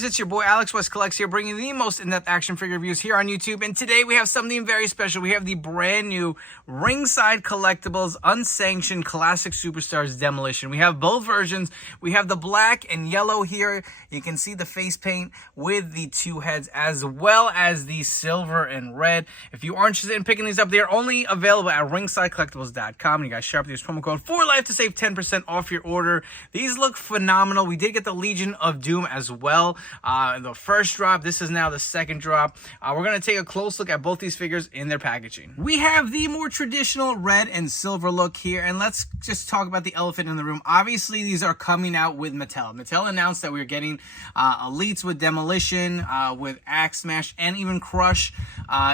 guys, it's your boy Alex West Collects here, bringing the most in-depth action figure reviews here on YouTube. And today we have something very special. We have the brand new Ringside Collectibles Unsanctioned Classic Superstars Demolition. We have both versions. We have the black and yellow here. You can see the face paint with the two heads, as well as the silver and red. If you are interested in picking these up, they are only available at ringsidecollectibles.com. You guys shop use promo code FORLIFE to save 10% off your order. These look phenomenal. We did get the Legion of Doom as well. The first drop. This is now the second drop. We're going to take a close look at both these figures in their packaging. We have the more traditional red and silver look here, and let's just talk about the elephant in the room. Obviously, these are coming out with Mattel. Mattel announced that we are getting Elites with Demolition, with Axe Smash, and even Crush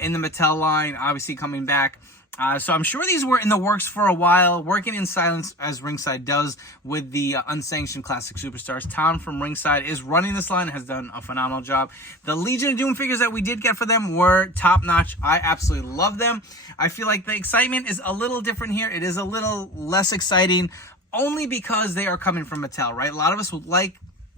in the Mattel line, obviously coming back. So I'm sure these were in the works for a while, working in silence as Ringside does with the Unsanctioned Classic Superstars. Tom from Ringside is running this line, has done a phenomenal job. The Legion of Doom figures that we did get for them were top-notch. I absolutely love them. I feel like the excitement is a little different here. It is a little less exciting, only because they are coming from Mattel, right? A lot of us would like,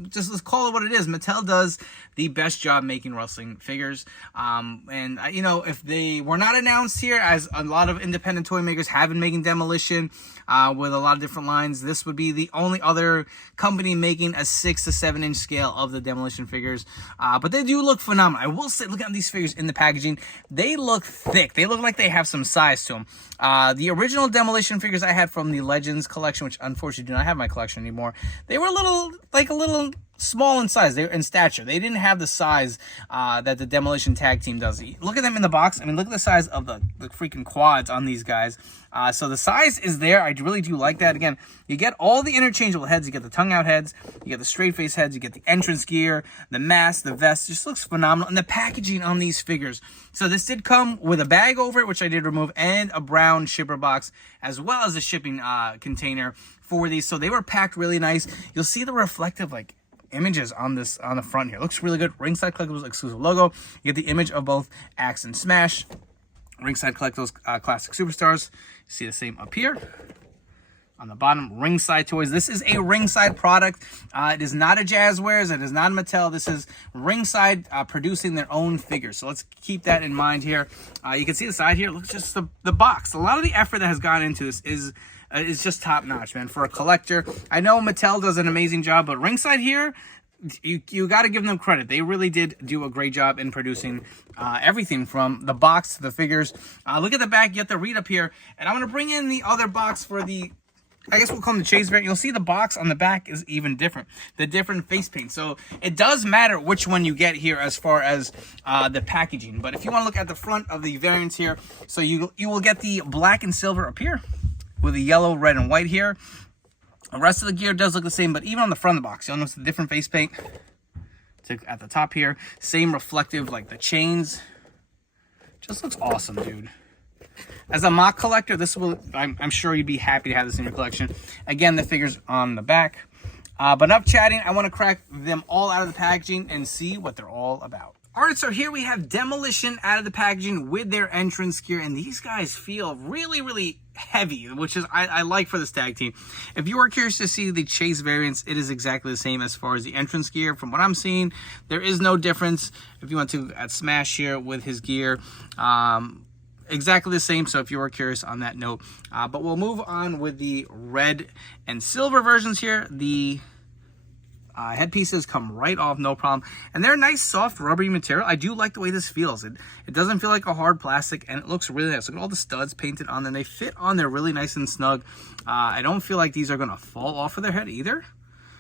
just let's call it what it is. Mattel does the best job making wrestling figures. And you know, if they were not announced here, as a lot of independent toy makers have been making Demolition with a lot of different lines, this would be the only other company making a 6 to 7 inch scale of the Demolition figures. But they do look phenomenal. I will say, look at these figures in the packaging. They look thick. They look like they have some size to them. The original Demolition figures I had from the Legends collection, which unfortunately do not have my collection anymore, they were a little small in size. They're in stature. They didn't have the size that the Demolition tag team does. Look at them in the box. I mean, look at the size of the freaking quads on these guys. So the size is there. I really do like that. Again, you get all the interchangeable heads. You get the tongue out heads. You get the straight face heads. You get the entrance gear, the mask, the vest. Just looks phenomenal. And the packaging on these figures. So this did come with a bag over it, which I did remove, and a brown shipper box, as well as a shipping container for these. So they were packed really nice. You'll see the reflective, like, images on this on the front here. Looks really good. Ringside Collectibles exclusive logo. You get the image of both Axe and Smash. Ringside Collectibles Classic Superstars. You see the same up here. On the bottom, Ringside Toys. This is a Ringside product. It is not a Jazzwares. It is not Mattel. This is Ringside producing their own figures. So let's keep that in mind here. You can see the side here. Look, just the box. A lot of the effort that has gone into this is just top notch, man. For a collector, I know Mattel does an amazing job, but Ringside here, you got to give them credit. They really did do a great job in producing everything from the box to the figures. Look at the back. You have to read up here, and I'm going to bring in the other box for the, I guess we'll call them the chase variant. You'll see the box on the back is even different. The different face paint. So it does matter which one you get here as far as the packaging. But if you want to look at the front of the variants here, so you will get the black and silver up here with the yellow, red, and white here. The rest of the gear does look the same, but even on the front of the box, you'll notice the different face paint at the top here. Same reflective, like the chains. Just looks awesome, dude. As a mock collector, this will, I'm sure you'd be happy to have this in your collection. Again, the figures on the back. But enough chatting. I want to crack them all out of the packaging and see what they're all about. All right, so here we have Demolition out of the packaging with their entrance gear, and these guys feel really, really heavy, which is I like for this tag team. If you are curious to see the chase variants, it is exactly the same as far as the entrance gear. From what I'm seeing, there is no difference. If you want to add Smash here with his gear, exactly the same. So if you are curious on that note, but we'll move on with the red and silver versions here. The headpieces come right off, no problem. And they're a nice, soft, rubbery material. I do like the way this feels. It doesn't feel like a hard plastic, and it looks really nice. Look at all the studs painted on them. They fit on there really nice and snug. I don't feel like these are going to fall off of their head either.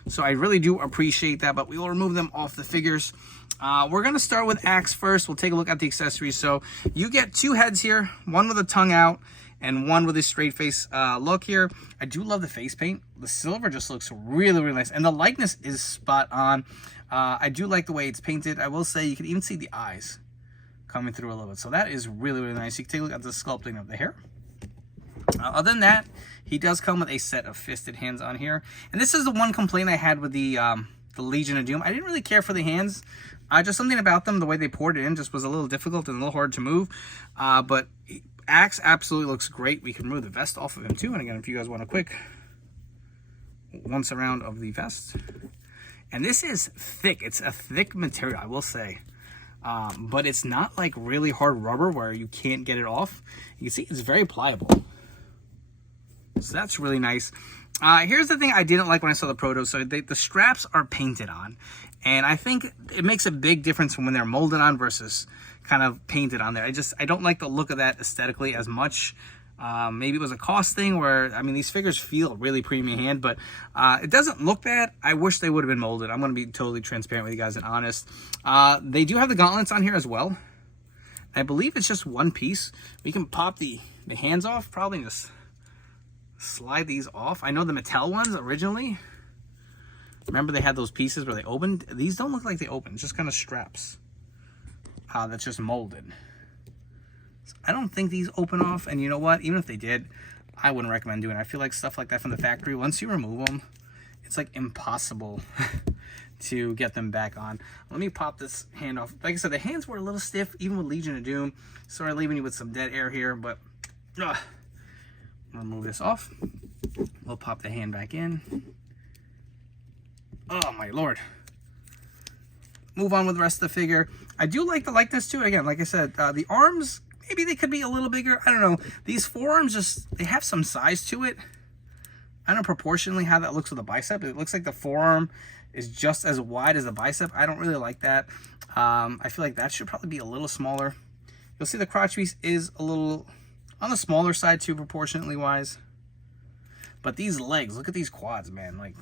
So I really do appreciate that, but we will remove them off the figures. We're going to start with Axe first. We'll take a look at the accessories. So you get two heads here, one with a tongue out, and one with a straight face look here. I do love the face paint. The silver just looks really, really nice. And the likeness is spot on. I do like the way it's painted. I will say you can even see the eyes coming through a little bit. So that is really, really nice. You can take a look at the sculpting of the hair. Other than that, he does come with a set of fisted hands on here. And this is the one complaint I had with the Legion of Doom. I didn't really care for the hands. Just something about them, the way they poured it in just was a little difficult and a little hard to move. But Axe absolutely looks great. We can remove the vest off of him too. And again, if you guys want a quick once around of the vest. And this is thick. It's a thick material, I will say. But it's not like really hard rubber where you can't get it off. You can see it's very pliable. So that's really nice. Here's the thing I didn't like when I saw the Proto. So the straps are painted on. And I think it makes a big difference from when they're molded on versus kind of painted on there. I don't like the look of that aesthetically as much. Maybe it was a cost thing where, I mean, these figures feel really premium hand, but it doesn't look bad. I wish they would have been molded. I'm going to be totally transparent with you guys and honest. They do have the gauntlets on here as well. I believe it's just one piece. We can pop the hands off, probably just slide these off. I know the Mattel ones originally, remember they had those pieces where they opened. These don't look like they open, just kind of straps. That's just molded. So I don't think these open off, and you know what? Even if they did, I wouldn't recommend doing it. I feel like stuff like that from the factory, once you remove them, it's like impossible to get them back on. Let me pop this hand off. Like I said, the hands were a little stiff, even with Legion of Doom. Sorry, leaving you with some dead air here, but I'm gonna move this off. We'll pop the hand back in. Oh my lord. Move on with the rest of the figure. I do like the likeness too. Again, like I said, the arms, maybe they could be a little bigger. I don't know. These forearms they have some size to it. I don't know proportionally how that looks with the bicep. It looks like the forearm is just as wide as the bicep. I don't really like that. I feel like that should probably be a little smaller. You'll see the crotch piece is a little on the smaller side too, proportionately wise. But these legs, look at these quads, man. Like,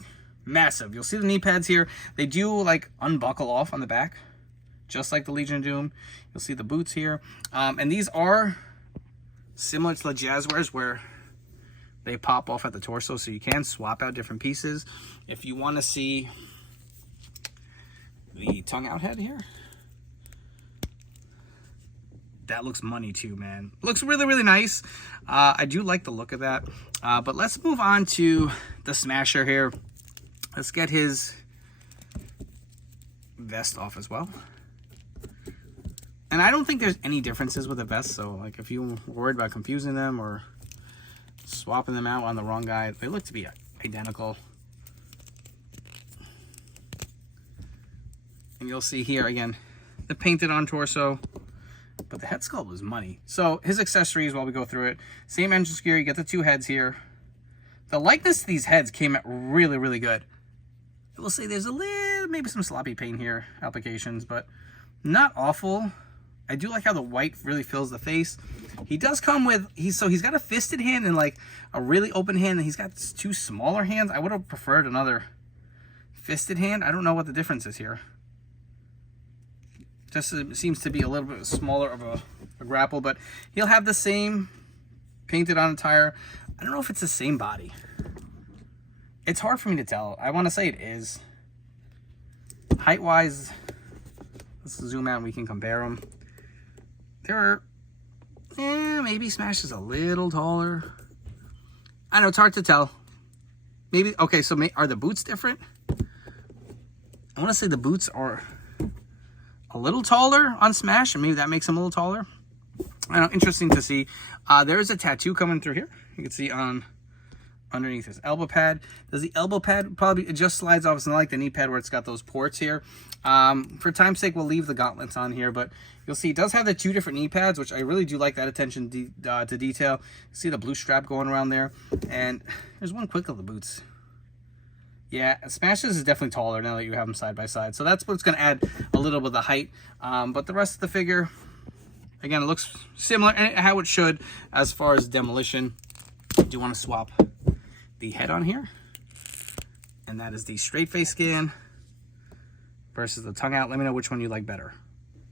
massive. You'll see the knee pads here. They do like unbuckle off on the back, just like the Legion of Doom. You'll see the boots here. And these are similar to the Jazzwares where they pop off at the torso, so you can swap out different pieces. If you want to see the tongue out head here, that looks money too, man. Looks really, really nice. I do like the look of that. But let's move on to the Smasher here. Let's get his vest off as well. And I don't think there's any differences with the vest. So like if you were worried about confusing them or swapping them out on the wrong guy, they look to be identical. And you'll see here again, the painted on torso, but the head sculpt was money. So his accessories, while we go through it, same entrance gear, you get the two heads here. The likeness to these heads came out really, really good. I will say there's a little, maybe some sloppy paint here, applications, but not awful. I do like how the white really fills the face. He does come with, he's got a fisted hand and like a really open hand, and he's got two smaller hands. I would have preferred another fisted hand. I don't know what the difference is here. Just seems to be a little bit smaller of a grapple, but he'll have the same painted on attire. I don't know if it's the same body. It's hard for me to tell. I want to say it is. Height-wise, let's zoom out and we can compare them. There are, maybe Smash is a little taller. I know, it's hard to tell. Maybe, okay, so are the boots different? I want to say the boots are a little taller on Smash, and maybe that makes him a little taller. I know, interesting to see. There's a tattoo coming through here. You can see on underneath his elbow pad. Does the elbow pad probably, it just slides off. It's not like the knee pad where it's got those ports here. For time's sake, we'll leave the gauntlets on here, but you'll see it does have the two different knee pads, which I really do like that attention to detail. See the blue strap going around there, and there's one quick of the boots. Yeah, Smashes is definitely taller now that you have them side by side, so that's what's going to add a little bit of the height. But the rest of the figure, again, it looks similar and how it should as far as Demolition. I do want to swap the head on here, and that is the straight face scan versus the tongue out. Let me know which one you like better.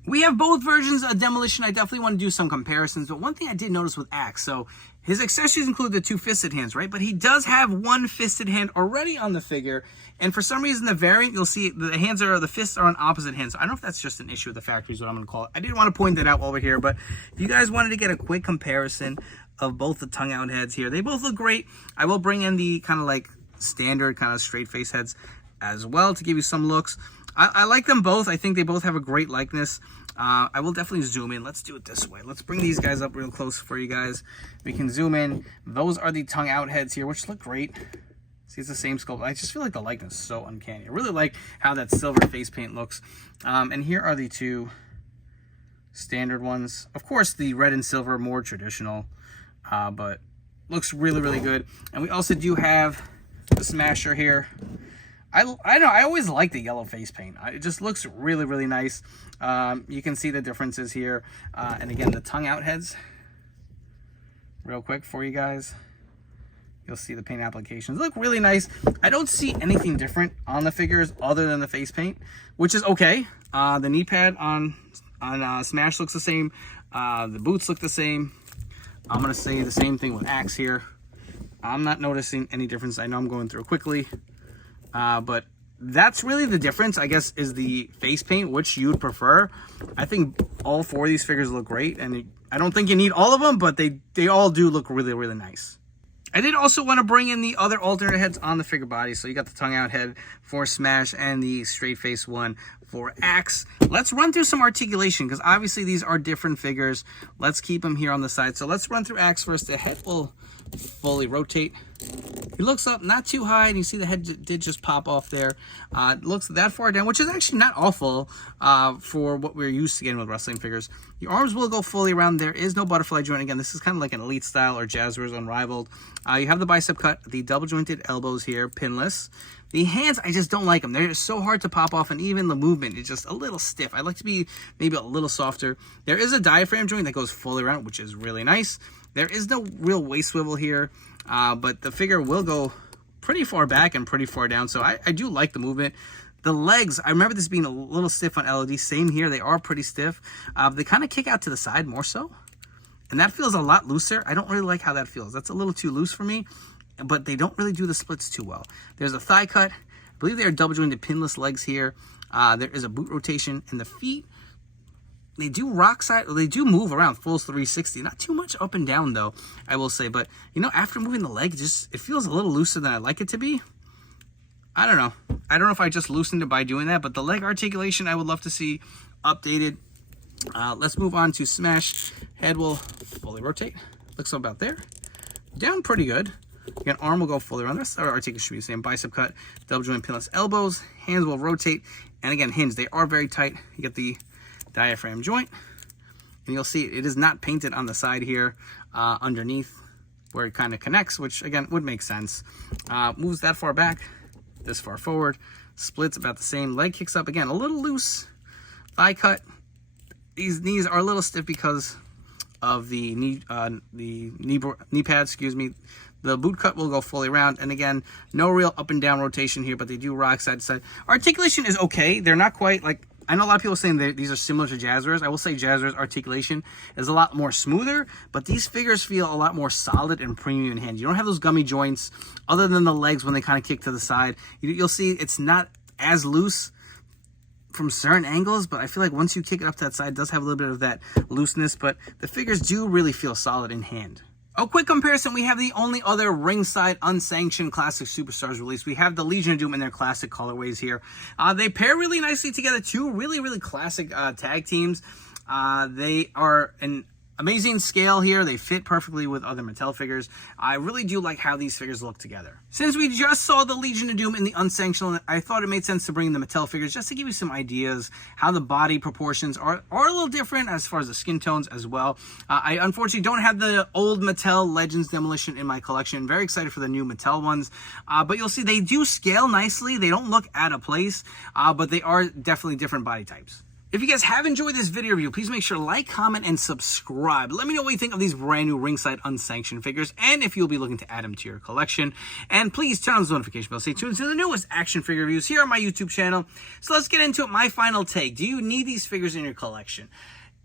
We have both versions of Demolition. I definitely want to do some comparisons, but one thing I did notice with Axe, so his accessories include the two fisted hands, right? But he does have one fisted hand already on the figure, and for some reason the variant, you'll see the fists are on opposite hands. So I don't know if that's just an issue with the factory is what I'm going to call it. I didn't want to point that out while we're here, but if you guys wanted to get a quick comparison of both the tongue out heads here, they both look great. I will bring in the kind of like standard kind of straight face heads as well to give you some looks. I like them both. I think they both have a great likeness. I will definitely zoom in. Let's do it this way. Let's bring these guys up real close for you guys. We can zoom in. Those are the tongue out heads here, which look great. See, it's the same sculpt. I just feel like the likeness is so uncanny. I really like how that silver face paint looks. And here are the two standard ones. Of course, the red and silver, more traditional, but looks really, really good. And we also do have the Smasher here. I know, I always like the yellow face paint. It just looks really, really nice. You can see the differences here. And again, the tongue out heads, real quick for you guys. You'll see the paint applications look really nice. I don't see anything different on the figures other than the face paint, which is okay. The knee pad on Smash looks the same. The boots look the same. I'm gonna say the same thing with Axe here. I'm not noticing any difference. I know I'm going through quickly, but that's really the difference, I guess, is the face paint, which you would prefer. I think all four of these figures look great, and I don't think you need all of them, but they all do look really, really nice. I did also want to bring in the other alternate heads on the figure body. So you got the tongue out head for Smash and the straight face one for Axe. Let's run through some articulation, because obviously these are different figures. Let's keep them here on the side. So let's run through Axe first. The head will fully rotate. He looks up not too high, and you see the head did just pop off there. It looks that far down, which is actually not awful for what we're used to getting with wrestling figures. The arms will go fully around. There is no butterfly joint. Again, this is kind of like an Elite style or Jazzwares Unrivaled. You have the bicep cut, the double jointed elbows here, pinless. The hands, I just don't like them. They're just so hard to pop off, and even the movement is just a little stiff. I'd like to be maybe a little softer. There is a diaphragm joint that goes fully around, which is really nice. There is no real waist swivel here, but the figure will go pretty far back and pretty far down, so I do like the movement. The legs, I remember this being a little stiff on LED. Same here, they are pretty stiff. They kind of kick out to the side more so, and that feels a lot looser. I don't really like how that feels. That's a little too loose for me, but they don't really do the splits too well. There's a thigh cut. I believe they are double jointed pinless legs here. There is a boot rotation, and the feet, they do rock side, they do move around full 360. Not too much up and down though, I will say. But you know, after moving the leg, it feels a little looser than I like it to be. I don't know. I don't know if I just loosened it by doing that, but the leg articulation I would love to see updated. Let's move on to Smash. Head will fully rotate. Looks about there. Down pretty good. Again, arm will go fully around. That's our articulation should be the same. Bicep cut, double joint pinless elbows. Hands will rotate. And again, hinge. They are very tight. You get the diaphragm joint, and you'll see it is not painted on the side here underneath where it kind of connects, which again would make sense. Moves that far back, this far forward, splits about the same. Leg kicks up again, a little loose. Thigh cut. These knees are a little stiff because of the knee pad, excuse me. The boot cut will go fully around, and again, no real up and down rotation here, but they do rock side to side. Articulation is okay. They're not quite like, I know a lot of people saying that these are similar to Jazzwares. I will say Jazzwares articulation is a lot more smoother, but these figures feel a lot more solid and premium in hand. You don't have those gummy joints, other than the legs when they kind of kick to the side. You'll see it's not as loose from certain angles, but I feel like once you kick it up to that side, it does have a little bit of that looseness, but the figures do really feel solid in hand. A quick comparison, we have the only other Ringside Unsanctioned Classic Superstars release. We have the Legion of Doom in their classic colorways here. They pair really nicely together. Two really, really classic tag teams. They are an amazing scale here. They fit perfectly with other Mattel figures. I really do like how these figures look together. Since we just saw the Legion of Doom in the Unsanctioned, I thought it made sense to bring the Mattel figures just to give you some ideas how the body proportions are a little different as far as the skin tones as well. I unfortunately don't have the old Mattel Legends Demolition in my collection. Very excited for the new Mattel ones. But you'll see they do scale nicely. They don't look out of place, but they are definitely different body types. If you guys have enjoyed this video review, please make sure to like, comment, and subscribe. Let me know what you think of these brand new Ringside Unsanctioned figures, and if you'll be looking to add them to your collection. And please turn on the notification bell. Stay tuned to the newest action figure reviews here on my YouTube channel. So let's get into it. My final take. Do you need these figures in your collection?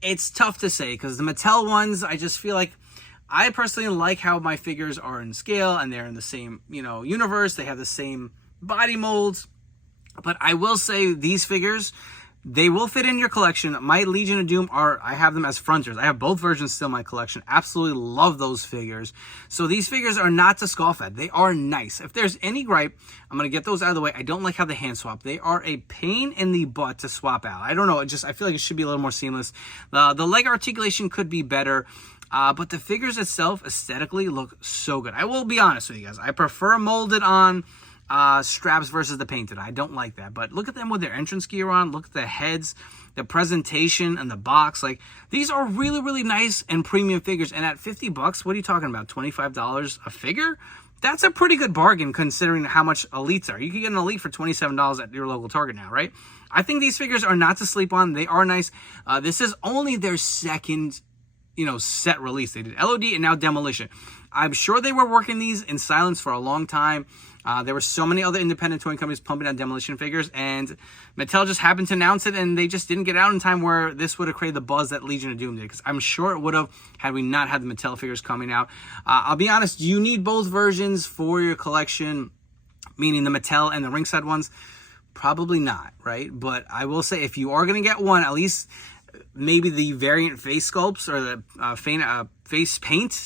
It's tough to say, because the Mattel ones, I just feel like I personally like how my figures are in scale, and they're in the same, universe. They have the same body molds. But I will say these figures, they will fit in your collection. My Legion of Doom I have them as fronters. I have both versions still in my collection. Absolutely love those figures. So these figures are not to scoff at. They are nice. If there's any gripe, I'm going to get those out of the way. I don't like how they hand swap. They are a pain in the butt to swap out. I don't know. I feel like it should be a little more seamless. The leg articulation could be better. But the figures itself aesthetically look so good. I will be honest with you guys. I prefer molded on straps versus the painted. I don't like that. But look at them with their entrance gear on. Look at the heads, the presentation, and the box. Like, these are really, really nice and premium figures. And at $50, what are you talking about? $25 a figure? That's a pretty good bargain considering how much Elites are. You can get an Elite for $27 at your local Target now, right? I think these figures are not to sleep on. They are nice. This is only their second, set release. They did LOD and now Demolition. I'm sure they were working these in silence for a long time. There were so many other independent toy companies pumping out Demolition figures, and Mattel just happened to announce it, and they just didn't get out in time where this would have created the buzz that Legion of Doom did, because I'm sure it would have had we not had the Mattel figures coming out. I'll be honest, do you need both versions for your collection, meaning the Mattel and the Ringside ones? Probably not, right? But I will say, if you are going to get one, at least maybe the variant face sculpts or the face paint,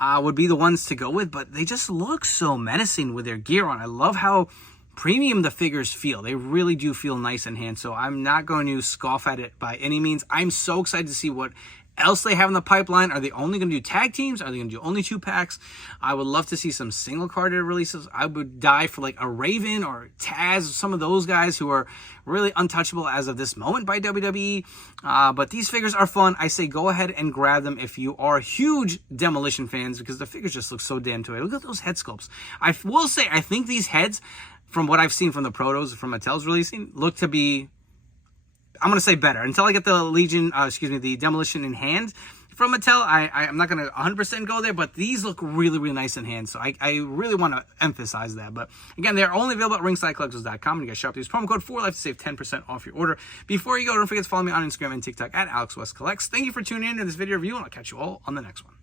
would be the ones to go with. But they just look so menacing with their gear on. I love how premium the figures feel. They really do feel nice in hand. So I'm not going to scoff at it by any means. I'm so excited to see what else they have in the pipeline. Are they only going to do tag teams? Are they going to do only 2-packs? I would love to see some single carded releases. I would die for like a Raven or Taz, some of those guys who are really untouchable as of this moment by WWE. But these figures are fun. I say go ahead and grab them if you are huge Demolition fans, because the figures just look so damn toy. Look at those head sculpts. I will say, I think these heads, from what I've seen from the protos from Mattel's releasing, look to be, I'm going to say better. Until I get the the Demolition in hand from Mattel, I'm not going to 100% go there, but these look really, really nice in hand. So I really want to emphasize that. But again, they're only available at ringsidecollectibles.com. And you guys shop these promo code 4LIFE to save 10% off your order. Before you go, don't forget to follow me on Instagram and TikTok at AlexWestCollects. Thank you for tuning in to this video review, and I'll catch you all on the next one.